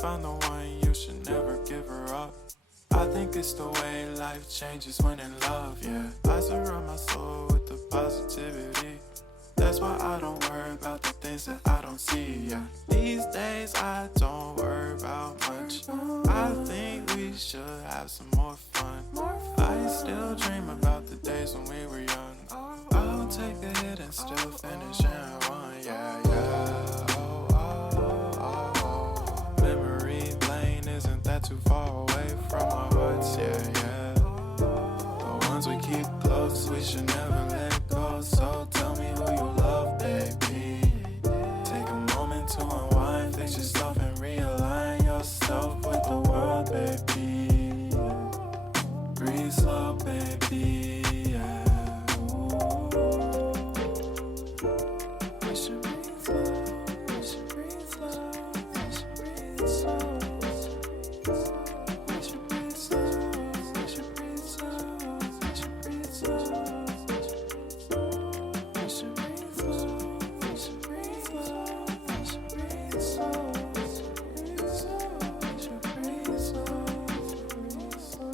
found the one, you should never give her up. I think it's the way life changes when in love, yeah. I surround my soul with the positivity. That's why I don't worry about the things that I don't see, yeah. These days I don't worry about much. I think we should have some more fun. I still dream about the days when we were young. I'll take a hit and still finish and run, yeah, yeah. Oh, oh, oh, oh. Memory lane isn't that too far away from our hearts, yeah, yeah. The ones we keep close, we should never let go. So tell me who you love, baby. Take a moment to unwind, fix yourself and realign yourself with the world, baby. Breathe slow, baby, yeah. We should breathe slow, we should breathe slow, we should breathe slow. We should breathe slow, we should breathe slow, we should breathe slow. We should breathe slow, we should breathe slow, we should breathe slow. We should breathe slow, breathe slow.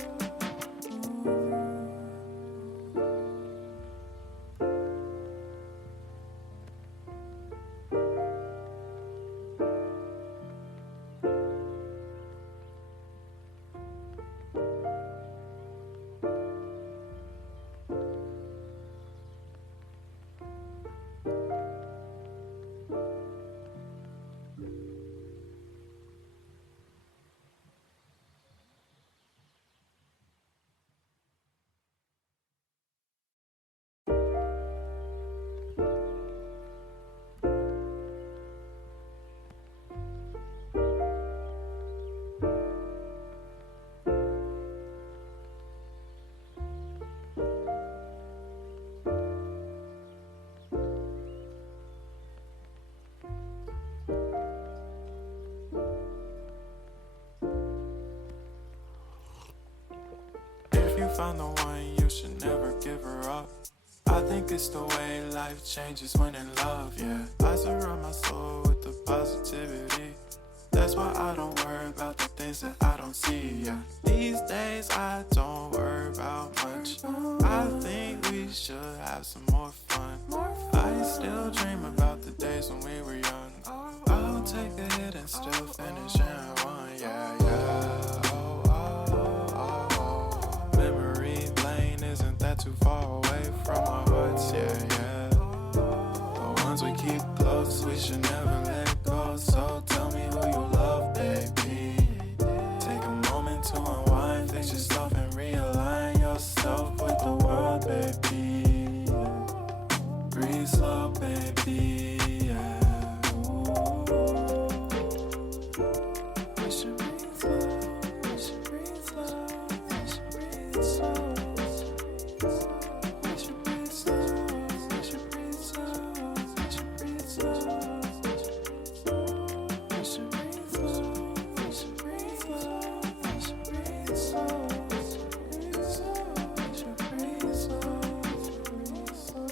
Found the one, you should never give her up. I think it's the way life changes when in love, yeah. I surround my soul with the positivity. That's why I don't worry about the things that I don't see, yeah. These days I don't worry about much. I think we should have some more fun. I still dream about the days when we were young. I'll take a hit and still finish and run, yeah, yeah. Oh, oh, oh, oh. Memory lane isn't that too far away from our hearts, yeah, yeah. The ones we keep close, we should never let go. So tell me who you love, baby. Take a moment to unwind, fix yourself and realign yourself with the world, baby. Breathe slow, baby, yeah. We should breathe slow, we should breathe slow, we should breathe slow. We should breathe slow, we should breathe slow, we should breathe slow. We should breathe slow, we should breathe slow, we should breathe slow. We should breathe slow, breathe slow.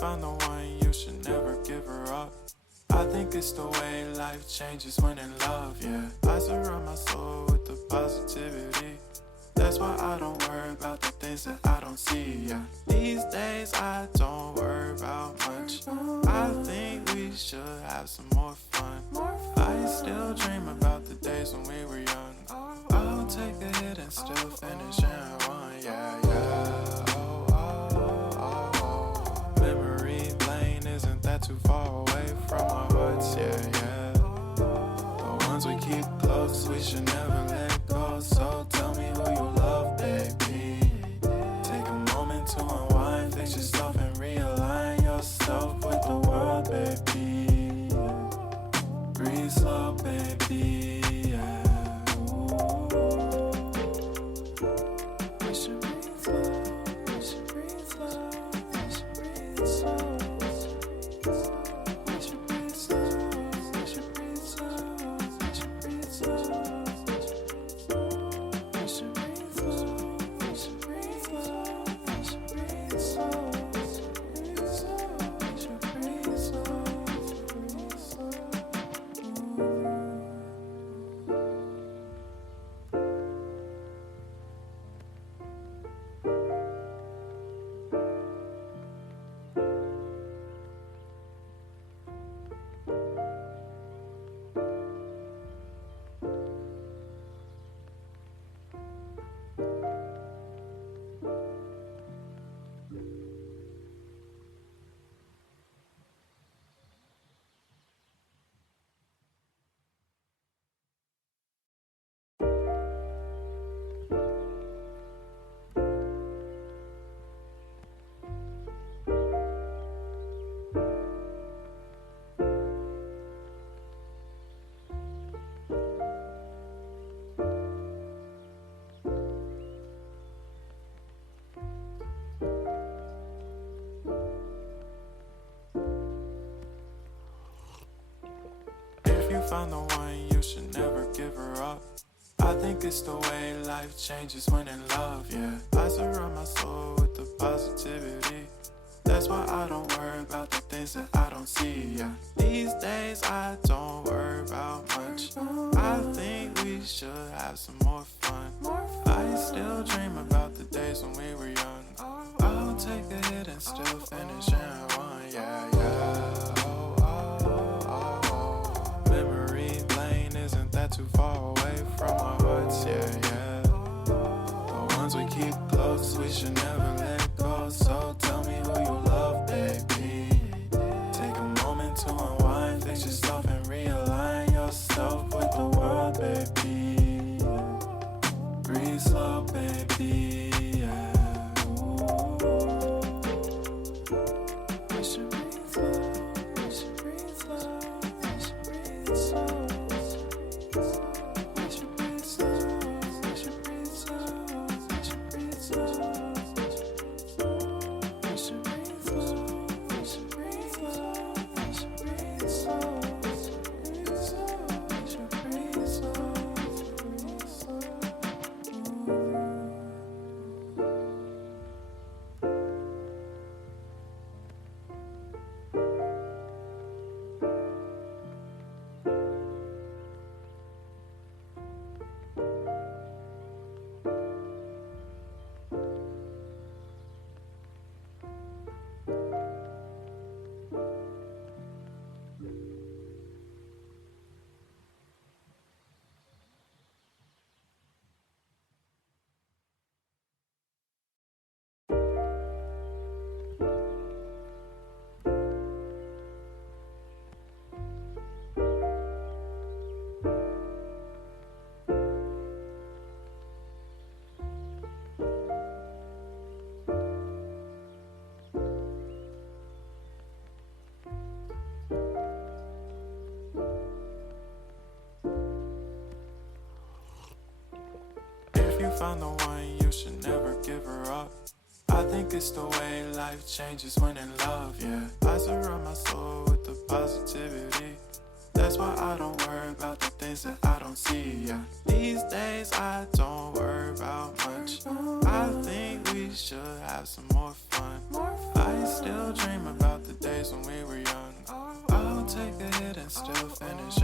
Found the one, you should never give her up. I think it's the way life changes when in love, yeah. I surround my soul with the positivity. That's why I don't worry about the things that I don't see, yeah. These days I don't worry about much. I think we should have some more fun. I I still dream about the days when we were young. I'll take a hit and still finish and one, yeah, yeah. Oh, oh, oh, oh. Memory lane, isn't that too far away from our hearts, yeah, yeah. The ones we keep close, we should never let go. So tell me who you love, baby. Take a moment to unwind, fix yourself and realign yourself with the world, baby. Breathe slow, baby, yeah. We should breathe slow, we should breathe slow, we should breathe slow. We should breathe slow, we should breathe slow, we should breathe slow. We should breathe slow, we should breathe slow, we should breathe slow. We should breathe slow, breathe slow. If you found the one, you should never give her up. I think it's the way life changes when in love, yeah. I surround my soul with the positivity. That's why I don't worry about the things that I don't see, yeah. These days I don't worry about much. I think we should have some more fun. I still dream about the days when we were young. I'll take a hit and still finish and one, yeah, yeah. Oh, oh, oh, oh. Memory lane, isn't that too far away from our hearts, yeah, yeah. The ones we keep close, we should never let go. So tell me who you love, baby. Take a moment to unwind, fix yourself and realign yourself with the world, baby. Breathe slow, baby, yeah. We should breathe slow, we should breathe slow, we should breathe slow. We should breathe slow, we should breathe slow, we should breathe slow. We should breathe slow, we should breathe slow, we should breathe slow. We should breathe slow, breathe slow. If you found the one, you should never give her up. I think it's the way life changes when in love, yeah. I surround my soul with the positivity. That's why I don't worry about the things that I don't see, yeah. These days I don't worry about much. I think we should have some more fun. I still dream about the days when we were young. I'll take a hit and still finish